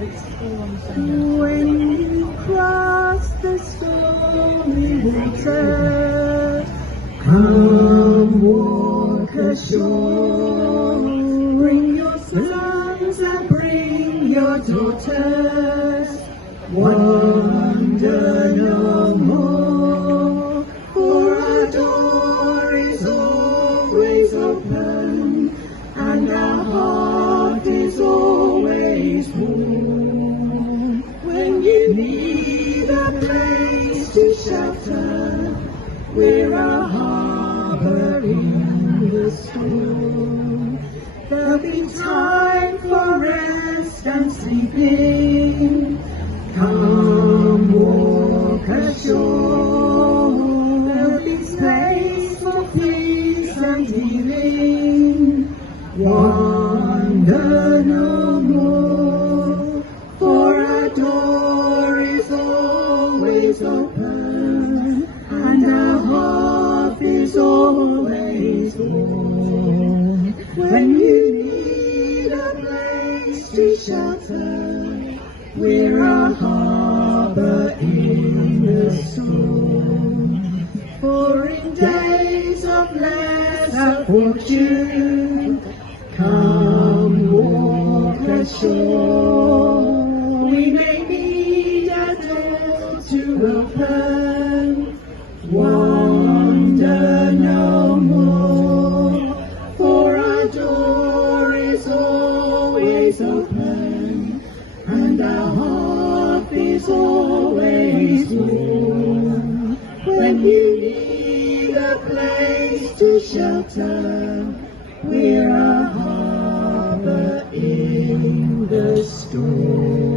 When you cross the stormy water, come walk ashore. Bring your sons and bring your daughters. Wonder no more, for our door is always open, and our heart is always warm. When you need a place to shelter, we're a harbor in the storm. There'll be time for rest and sleeping. Come walk ashore. There'll be space for peace and healing. Wander no more, for our door is always open, and our heart is always warm. When you need a place to shelter, we're a harbor in the storm. For in days of lesser fortune, come walk ashore. We may need a door to open. Wander no more, for our door is always open, and our heart is always warm. When you need a place to shelter, we're a harbor in the storm.